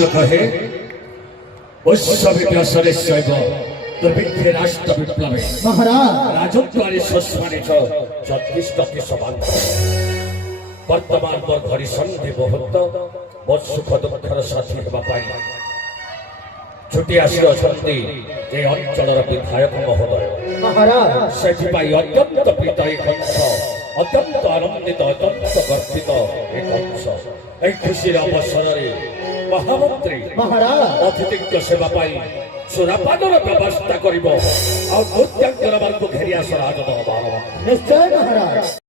शास्त्र कहे उत्सवे शैव दुर्भिक्षे राष्ट्र विप्लवे महाराज राजत्वारे शस्वाने च जतिष्ठति समान्त वर्तमान मोर घड़ी सन्धि मुहूर्त मोर सुख दुखर साथी हेबा पाई छुटी आसी अछंती ए अंचलर विधायक महोदय महाराज सेथिपाई अत्यंत प्रीत एक अंश अत्यंत आनंदित अत्यंत गर्वित एक अंश ए खुशी अवसर महामंत्री महाराज अतिथि सेवा पाई सुरापानर व्यवस्था करिबो आ नृत्यांगन मार्ग घेरी आस राजद निश्चय महाराज